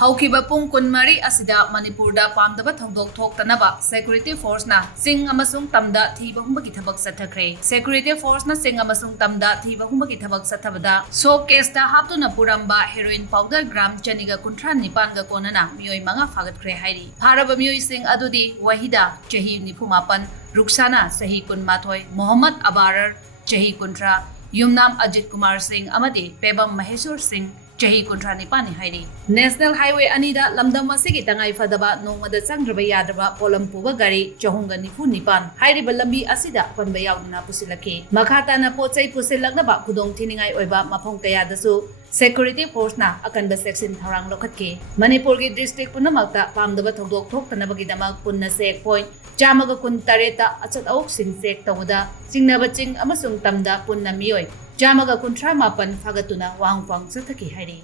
ꯍꯧꯈꯤꯕ ꯄꯨꯡ 12 ꯑꯁꯤꯗ ꯃꯅꯤꯄꯨꯔꯗ ꯄꯥꯝꯗꯕ ꯊꯧꯗꯣꯛ ꯊꯣꯛꯇꯅꯕ ꯁꯦꯀ꯭ꯌꯨꯔꯤꯇꯤ ꯐꯣꯔꯁꯅ ꯆꯤꯡ ꯑꯃꯁꯨꯡ ꯇꯝꯗ ꯊꯤꯕ ꯍꯨꯝꯕꯒꯤ ꯊꯕꯛ ꯆꯠꯊꯈ꯭ꯔꯦ꯫ ꯁꯦꯀ꯭ꯌꯨꯔꯤꯇꯤ ꯐꯣꯔꯁꯅ ꯆꯤꯡ ꯑꯃꯁꯨꯡ ꯇꯝꯗ ꯊꯤꯕ ꯍꯨꯝꯕꯒꯤ ꯊꯕꯛ ꯆꯠꯊꯕꯗ ꯁꯣꯛ ꯀꯦꯁꯇ ꯍꯥꯞꯇꯨꯅ ꯄꯨꯔꯝꯕ ꯍꯦꯔꯣꯏꯟ ꯄꯥꯎꯗꯔ ꯒ꯭ꯔꯥꯝ 239ꯒ ꯀꯣꯟꯅꯅ ꯃꯤꯑꯣꯏ 5 ꯐꯥꯒꯠꯈ꯭ꯔꯦ ꯍꯥꯏꯔꯤ꯫ ꯐꯥꯔꯕ ꯃꯤꯑꯣꯏꯁꯤꯡ ꯑꯗꯨꯗꯤ ꯋꯥꯍꯤꯗꯥ ꯆꯍꯤ 94, ꯔꯨꯛꯁꯥꯅꯥ ꯆꯍꯤ 18, ꯃꯣꯍꯝꯃꯗ ꯑꯕꯥꯔꯔ ꯆꯍꯤ 30, ꯌꯨꯝꯅꯥꯝ ꯑꯖꯤꯠ ꯀꯨꯃꯥꯔ ꯁꯤꯡ ꯑꯃꯗꯤ ꯄꯦꯕꯝ ꯃꯍꯦꯁꯣꯔ ꯁꯤꯡ ꯆꯍꯤ 39 ꯍꯥꯏꯔꯤ꯫ ꯅꯦꯁꯅꯦꯜ ꯍꯥꯏꯋꯦ ꯑꯅꯤꯗ ꯂꯝꯗꯝ ꯑꯁꯤꯒꯤ ꯇꯉꯥꯏ ꯐꯗꯕ ꯅꯣꯡꯃꯗ ꯆꯪꯗ꯭ꯔꯕ ꯌꯥꯗ꯭ꯔꯕ ꯄꯣꯠꯂꯝ ꯄꯨꯕ ꯒꯥꯔꯤ 499 ꯍꯥꯏꯔꯤꯕ ꯂꯝꯕꯤ ꯑꯁꯤꯗ ꯑꯄꯟꯕ ꯌꯥꯎꯗꯨꯅ ꯄꯨꯁꯤꯜꯂꯛꯈꯤ꯫ ꯃꯈꯥ ꯇꯥꯅ ꯄꯣꯠꯆꯩ ꯄꯨꯁꯤꯜꯂꯛꯅꯕ ꯈꯨꯗꯣꯡꯊꯤꯅꯤꯡꯉꯥꯏ ꯑꯣꯏꯕ ꯃꯐꯝ ꯀꯌꯥꯗꯁꯨ ꯁꯦꯀ꯭ꯌꯨꯔꯤꯇꯤ ꯐꯣꯔꯁꯅ ꯑꯀꯟꯕ ꯆꯦꯛꯁꯤꯟ ꯊꯧꯔꯥꯡ ꯂꯧꯈꯠꯈꯤ꯫ ꯃꯅꯤꯄꯨꯔꯒꯤ ꯗꯤꯁꯇ꯭ꯔꯤꯛ ꯄꯨꯝꯅꯃꯛꯇ ꯄꯥꯝꯗꯕ ꯊꯧꯗꯣꯛ ꯊꯣꯛꯇꯅꯕꯒꯤꯗꯃꯛ ꯄꯨꯟꯅ ꯆꯦꯛ ꯄꯣꯏꯟꯠ 118ꯇ ꯑꯆꯠ ꯑꯋꯣꯛꯁꯤꯡ ꯆꯦꯛ ꯇꯧꯕꯗ ꯆꯤꯡꯅꯕ ꯆꯤꯡ ꯑꯃꯁꯨꯡ ꯇꯝꯗ ꯄꯨꯟꯅ ꯃꯤꯑꯣꯏ 138 ꯐꯥꯒꯠꯇꯨꯅ ꯋꯥꯍꯪꯄꯥꯎ ꯆꯠꯊꯈꯤ ꯍꯥꯏꯔꯤ꯫